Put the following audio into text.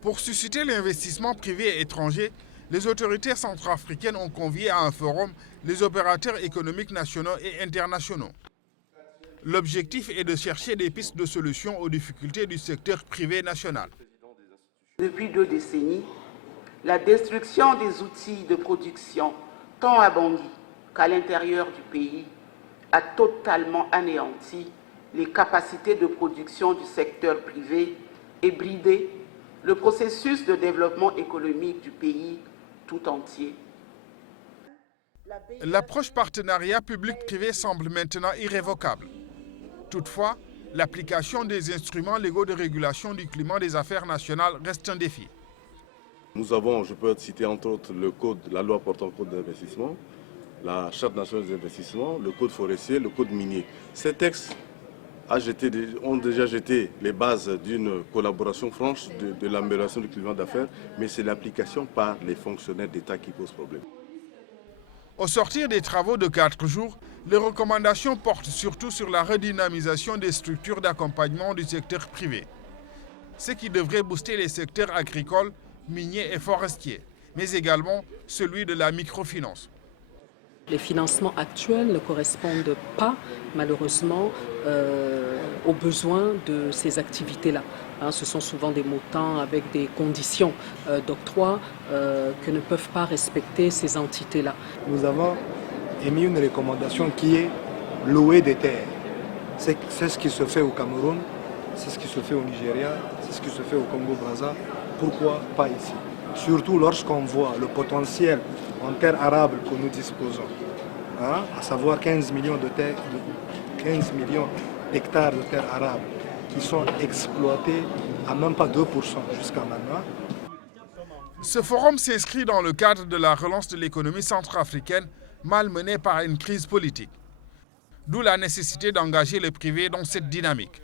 Pour susciter l'investissement privé et étranger, les autorités centrafricaines ont convié à un forum les opérateurs économiques nationaux et internationaux. L'objectif est de chercher des pistes de solutions aux difficultés du secteur privé national. Depuis 2 décennies, la destruction des outils de production, tant à Bangui qu'à l'intérieur du pays, a totalement anéanti les capacités de production du secteur privé et bridé le processus de développement économique du pays tout entier. L'approche partenariat public-privé semble maintenant irrévocable. Toutefois, l'application des instruments légaux de régulation du climat des affaires nationales reste un défi. Nous avons, je peux citer entre autres le code, la loi portant code d'investissement, la charte nationale des investissements, le code forestier, le code minier. Ces textes ont déjà jeté les bases d'une collaboration franche de l'amélioration du climat d'affaires, mais c'est l'application par les fonctionnaires d'État qui pose problème. Au sortir des travaux de 4 jours, les recommandations portent surtout sur la redynamisation des structures d'accompagnement du secteur privé, ce qui devrait booster les secteurs agricoles, miniers et forestiers, mais également celui de la microfinance. Les financements actuels ne correspondent pas, malheureusement, aux besoins de ces activités-là. Ce sont souvent des montants avec des conditions d'octroi que ne peuvent pas respecter ces entités-là. Nous avons émis une recommandation qui est louer des terres. C'est ce qui se fait au Cameroun, c'est ce qui se fait au Nigeria, c'est ce qui se fait au Congo-Brazza. Pourquoi pas ici? Surtout lorsqu'on voit le potentiel en terres arables que nous disposons, à savoir 15 millions d'hectares de terres arables qui sont exploités à même pas 2% jusqu'à maintenant. Ce forum s'inscrit dans le cadre de la relance de l'économie centrafricaine malmenée par une crise politique. D'où la nécessité d'engager le privé dans cette dynamique.